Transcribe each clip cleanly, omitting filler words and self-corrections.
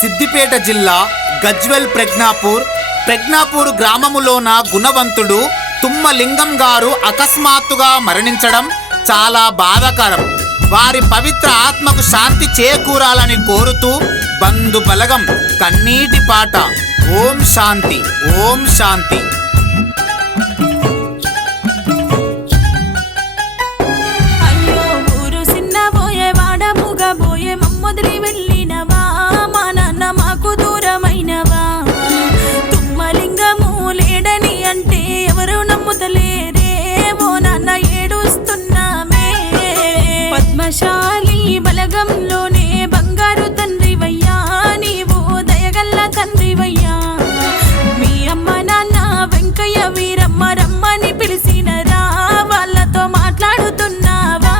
సిద్దిపేట జిల్లా గజ్వెల్ ప్రజ్ఞాపూర్ గ్రామములోన గుణవంతుడు తుమ్మలింగం గారు అకస్మాత్తుగా మరణించడం చాలా బాధాకరం. వారి పవిత్ర ఆత్మకు శాంతి చేకూరాలని కోరుతూ బంధు బలగం కన్నీటి పాట. ఓం శాంతి, ఓం శాంతి. మమ్మొదిలి వెళ్ళినవా మా నాన్న మాకు దూరమైనవా, తుమ్మలింగము లేడని అంటే ఎవరు నమ్ముతలేరే, ఓ నాన్న ఏడుస్తున్నామే. పద్మశాలి బలగంలోనే బంగారు తండ్రివయ్యా, నీవు దయగల్ల తండ్రివయ్యా. మీ అమ్మ నాన్న వెంకయ్య వీరమ్మ రమ్మని పిలిచినరా, వాళ్ళతో మాట్లాడుతున్నావా?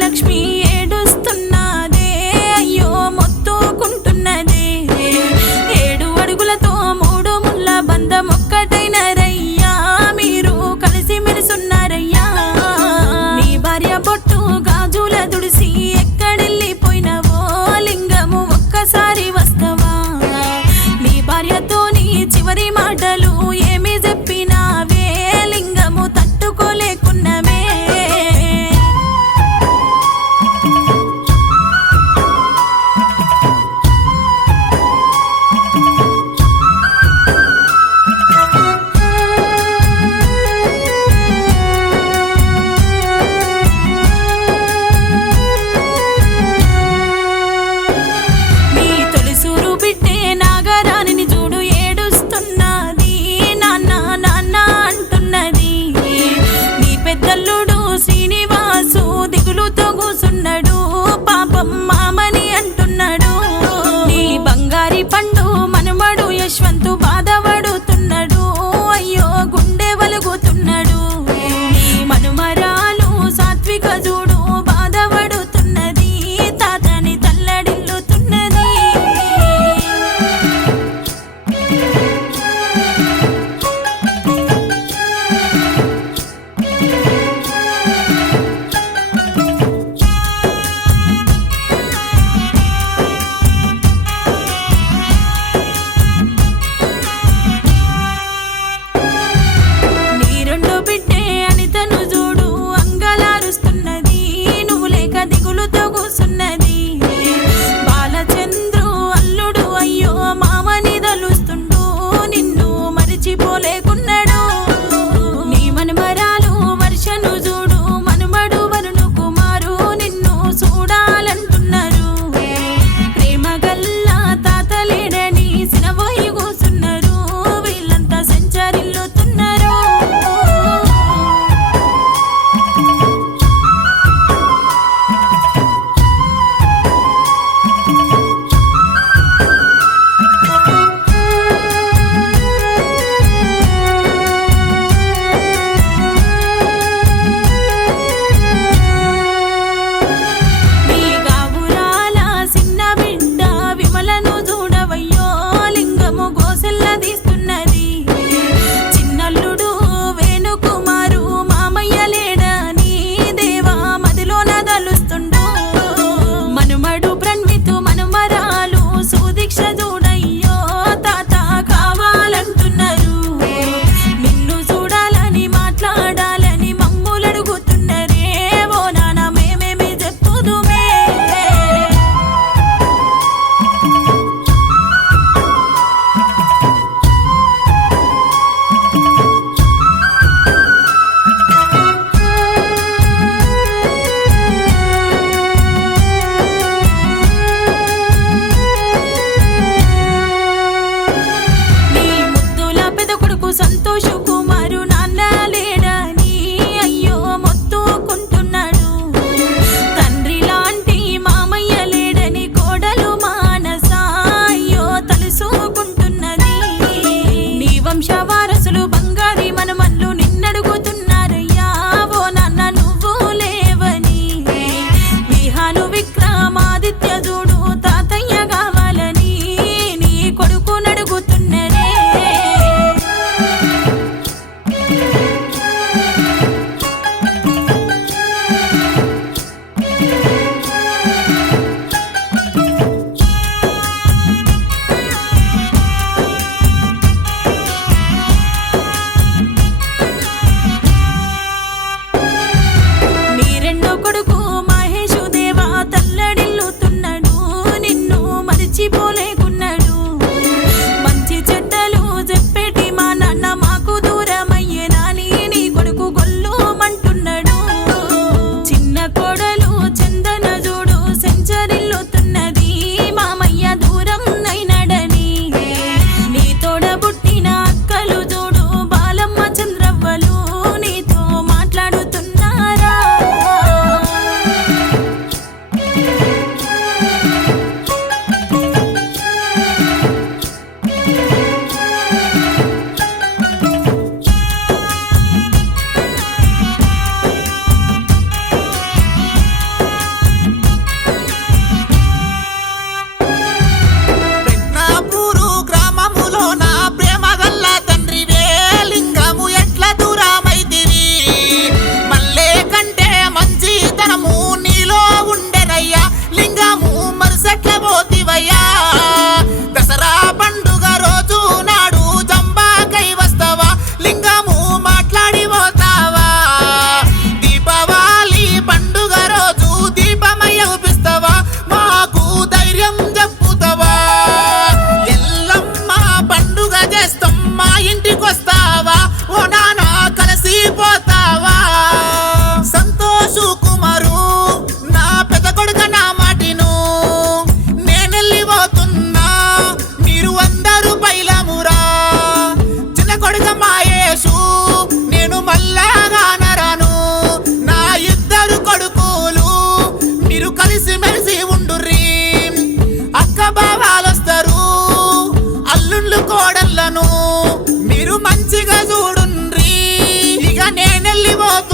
లక్ష్మి ఏడుస్తున్నదే, అయ్యో మొత్తుకుంటున్నదే. 7 అడుగులతో 3 ముళ్ళ బంధం ఒక్కటైనరయ్యా, మీరు కలిసి మెలుసున్నారయ్యా. నీ భార్య బొట్టు గాజుల దుడిసి ఎక్కడెళ్ళిపోయినవో లింగము ఒక్కసారి వస్తావా? నీ భార్యతో నీ చివరి మాటలు ఏమి చెప్పినావే, లింగము తట్టుకోలేకున్నమే. పెద్దల్లుడు శ్రీనివాసు దిగులుతో కూసున్నాడు, పాపం మామని అంటున్నాడు. నీ బంగారి పండు మనుమడు యశ్వంతు బాధపడుతున్నాడు, అయ్యో గుండె వలుగుతున్నాడు. మనుమరాలు సాత్విక చూడు బాధపడుతున్నది, తాతని తల్లడిల్లుతున్నది. దిగులుతో కూసున్నది బాలచంద్రు అల్లుడు, అయ్యో మామని తలుస్తుండు, నిన్ను మరిచిపోలేకున్నాడు. నీ మనుమరాలు వర్షను చూడు, మనుమడు వరుణు కుమారు నిన్ను చూడాలంటున్నారు. ప్రేమ గల్ల తాత లేడని సినబోయి కూసున్నారు, వీళ్ళంతా సంచరిల్లుతున్నారు. చిన్నల్లుడు వేణుకుమారు మామయ్య లేడని దేవా మదిలోన దలుస్తుండు. మనుమడు ప్రణ్వితు మనుమరాలు సుదీక్ష చూడయ్యో తాత కావాలంటున్నారు. నిన్ను చూడాలని మాట్లాడాలని మమ్ములడుగుతున్నరే, ఓ నాన్న మేమేమి చెప్పుదుమే. సంతోష్ కుమారు నాన్న లేడని అయ్యో మొత్తుకుంటున్నాడు. తండ్రి లాంటి మామయ్య లేడని కోడలు మానస అయ్యో తలుసుకుంటున్నది. నీ వంశవారసులు బంగారి మనమల్లు నిన్నడుగుతున్నారయ్యా, కోడళ్ళను మీరు మంచిగా చూడుండ్రి ఇక నేనెళ్ళిపోతా